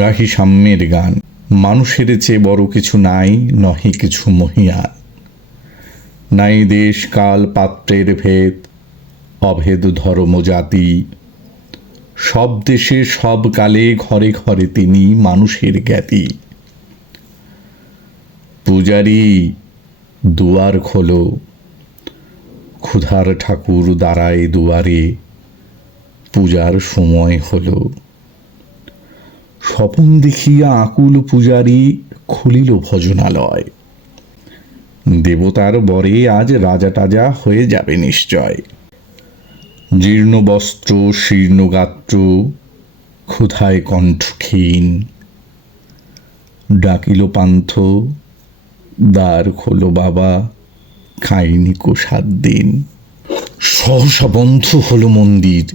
গাহি সাম্যের গান। মানুষের চেয়ে বড় কিছু নাই, নহে কিছু মহিয়ান। নাই দেশ কাল পাত্রের ভেদ, অভেদ ধর্ম জাতি। সব দেশে সব কালে ঘরে ঘরে তিনি মানুষের জ্ঞাতি। পূজারি দুয়ার খোলো, ক্ষুধার ঠাকুর দাঁড়ায় দুয়ারে, পূজার সময় হলো। স্বপন দেখিয়া আকুল পূজারি খুলিল ভজনালয়। দেবতার বরে আজ রাজা টাজা হয়ে যাবে নিশ্চয়। জীর্ণ বস্ত্র শীর্ণ গাত্র, ক্ষুধায় কণ্ঠক্ষীণ। ডাকিল পান্থ, দ্বার খোলো বাবা, খাইনি কো 7 দিন। সহসা বন্ধ হলো মন্দির।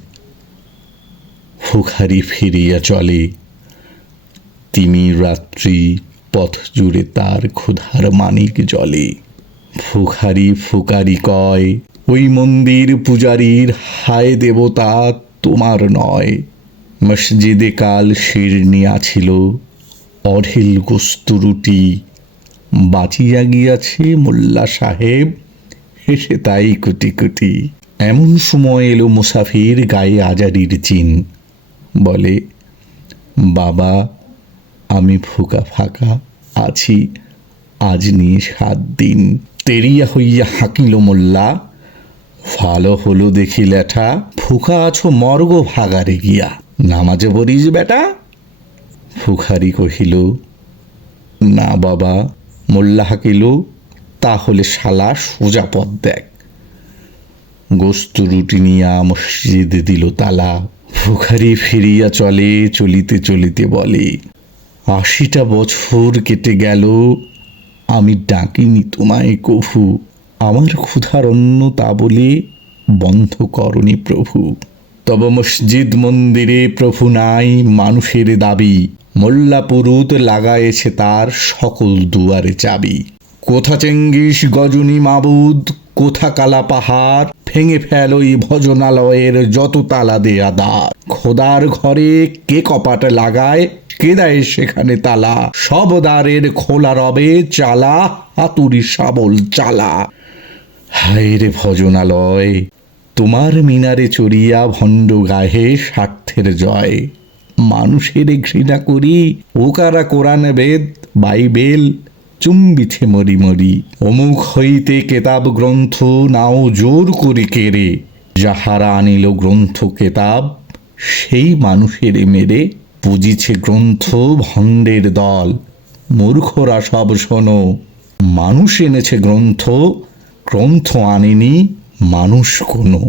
ফুখারি ফিরিয়া চলে। তিমির রাত্রি, পথ জুড়ে তার ক্ষুধার মানিক জলে। ফুখারি ফুকারি কয়, ওই মন্দির পূজারীর, হায় দেবতা তোমার নয়। মসজিদে কাল শিরনি আছিল, অঢেল গোস্ত রুটি। বাঁচিয়া গিয়াছে মোল্লা সাহেব, হেসে তাই কুটি কুটি। এমন সময় এলো মুসাফির, গায়ে আজারির চিন। বলে, বাবা আমি ফুকা ফাঁকা আছি, আজ নিয়ে 7 দিন। তেরিয়া হইয়া হাঁকিল মোল্লা, ভালো হলো দেখি ল্যাঠা। ফুকা আছো মর্গ ভাগারে গিয়া, নামাজে পড়িস বেটা। ফুখারি কহিল, না বাবা। মোল্লা হাঁকিল, তাহলে শালা সোজা পথ দেখ। গোস্ত রুটি নিয়া মসজিদে দিল তালা। ফুখারি ফিরিয়া চলে, চলিতে চলিতে বলে, 80টা বছর কেটে গেল, আমি ডাকিনি তোমায় কভু। আমার ক্ষুধার অন্ন তা বলে বন্ধ করনি প্রভু। তব মসজিদ মন্দিরে প্রভু নাই, মানুষের দাবি। মোল্লা পুরুত লাগায়েছে তার সকল দুয়ারে চাবি। কোথা চেঙ্গিস গজনী মাবুদ, কোথা কালা পাহাড়। ভেঙে ফেল ওই ভজনালয়ের যত তালা দেয়া দ্বার। খোদার ঘরে কে কপাট লাগায়, কে দেয় সেখানে তালা। সব দ্বারের খোলা রবে চালা, হাতুড়ি শাবল চালা। হায় রে ভজনালয়, তোমার মিনারে চড়িয়া ভণ্ড গাহে স্বার্থের জয়। মানুষের ঘৃণা করি, ও কারা কোরআন বেদ বাইবেল চুম্বিছে মরি মরি। অমুক হইতে কেতাব গ্রন্থ নাও জোর করি কেড়ে। যাহারা আনিল গ্রন্থ কেতাব, সেই মানুষের মেরে। পুজিছে গ্রন্থ ভণ্ডের দল, মূর্খরা সব শোনো। মানুষ এনেছে গ্রন্থ, গ্রন্থ আনেনি মানুষ কোনো।